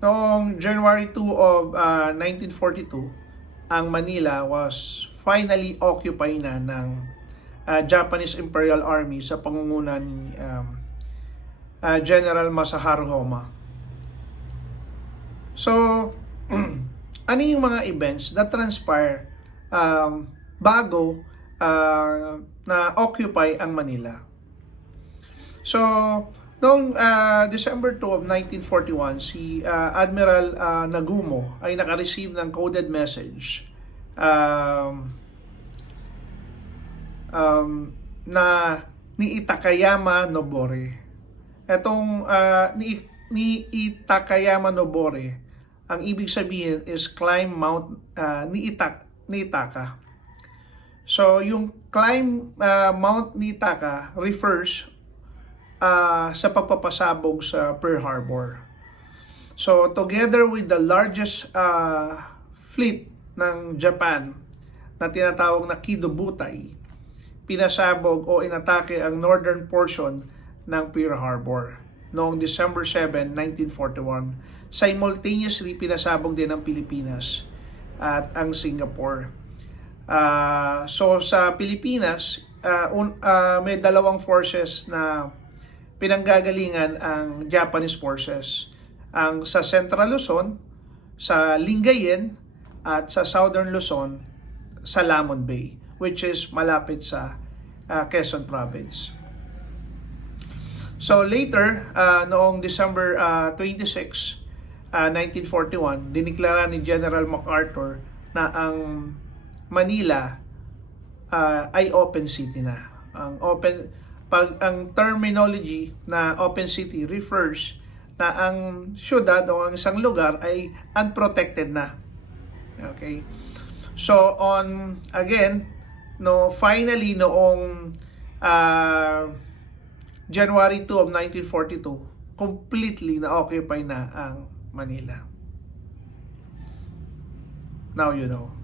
Noong January 2 of 1942, ang Manila was finally occupied na ng Japanese Imperial Army sa pangunguna ni General Masaharu Homa. So, ano yung mga events that transpire bago na occupy ang Manila? So, noong December 2 of 1941, si Admiral Nagumo ay nakareceive ng coded message na ni Itakayama Nobore. Etong ni Itakayama Nobore, ang ibig sabihin is climb Mount Nitaka. So, yung climb Mount Nitaka refers sa pagpapasabog sa Pearl Harbor. So, together with the largest fleet ng Japan na tinatawag na Kido Butai, pinasabog o inatake ang northern portion ng Pearl Harbor noong December 7, 1941. Simultaneously, pinasabog din ang Pilipinas at ang Singapore. So, sa Pilipinas, may dalawang forces na pinanggagalingan ang Japanese forces. Ang sa Central Luzon, sa Lingayen, at sa Southern Luzon, sa Lamon Bay, which is malapit sa Quezon Province. So later, noong December 26, 1941, diniklara ni General MacArthur na ang Manila ay open city na. Ang terminology na open city refers na ang syudad o ang isang lugar ay unprotected na. Okay? So finally noong January 2 of 1942, completely na-occupy na ang Manila. Now you know.